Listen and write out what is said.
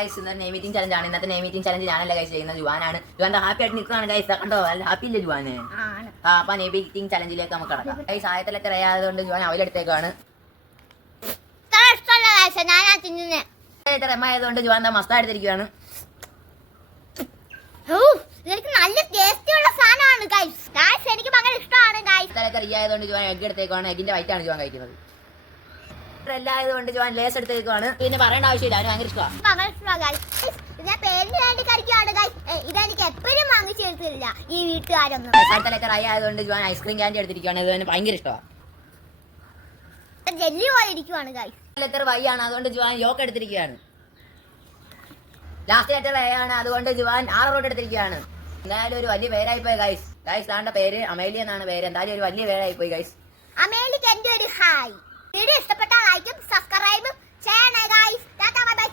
Guys ഇന്നത്തെ name meeting challenge ആണ്. ഇന്നത്തെ നെയിം മീറ്റിംഗ് ചലഞ്ച് ഞാനല്ല ഗൈസ് ചെയ്യുന്നത്, ജുവാനാണ്. ജുവാന്റെ ഹാപ്പി ആയിട്ട് നിൽക്കുകയാണ് ഗൈസ്. കണ്ടോ, നല്ല ഹാപ്പി ഇല്ലേ ജുവാന്? അപ്പൊ നെയിം മീറ്റിംഗ് ചലഞ്ചിലേക്ക് നമുക്ക് കടക്കാം. ഗൈസ് ആദ്യത്തെ ലെറ്റർ ആയതുകൊണ്ട് ജുവാൻ അവലെടുത്തേക്കാണ്. ലെറ്റർ എം ആയതുകൊണ്ട് ജുവാൻ മസ്ത എടുത്തിരിക്കുകയാണ്. നല്ല ടേസ്റ്റിയുള്ള സാധനമാണ് ഗൈസ്. ഗൈസ് എനിക്ക് ഭയങ്കര ഇഷ്ടമാണ് ഗൈസ്. ലെറ്റർ ഈ ആയതുകൊണ്ട് ജുവാൻ എഗ് എടുത്തേക്കാണ്. എഗിന്റെ വൈറ്റ് ആണ് ജുവാൻ കഴിക്കുന്നത്. എല്ലായതുകൊണ്ട് ജുവാൻ ലേസ് എടുത്തേക്കാണ്. പിന്നെ പറയേണ്ട ആവശ്യമില്ല, അവന് ഭയങ്കര ഇഷ്ടമാണ്. ഞാൻ പേരിന് വേണ്ടി കഴിക്കുകയാണ് ഗൈസ്. ഇതെനിക്ക് എപ്പോഴും വാങ്ങിച്ചു കൊടുത്തില്ല ഈ വീട്ടുകാരൊന്നും. അടുത്ത ലെറ്റർ ഐ ആയതുകൊണ്ട് ജുവാൻ ഐസ്ക്രീം ക്യാൻഡി എടുത്തിരിക്കുകയാണ്. ഇത് ഭയങ്കര ഇഷ്ടമാണ്. ജെല്ലി പോലെ ഇരിക്കുവാണ് ഗൈസ്. ലെറ്റർ വൈ ആണ്, അതുകൊണ്ട് ജുവാൻ യോക്ക് എടുത്തിരിക്കുകയാണ്. ലാസ്റ്റ് ലെറ്റർ എ ആണ്, അതുകൊണ്ട് ജുവാൻ ആറോട്ട് എടുത്തിരിക്കുകയാണ്. എന്തായാലും ഒരു വലിയ പേരായി പോയി ഗൈസ്. ഗൈസ് താണ്ട പേര് അമേലിയ എന്നാണ് പേര്. എന്തായാലും ഒരു വലിയ പേരായി പോയി ഗൈസ്. അമേലിക്ക് എന്റെ ഒരു ഹായ്. വീഡിയോ ഇഷ്ടപ്പെട്ടാൽ ലൈക്കും സബ്സ്ക്രൈബും ചെയ്യണേ ഗൈസ്. Tata bye bye.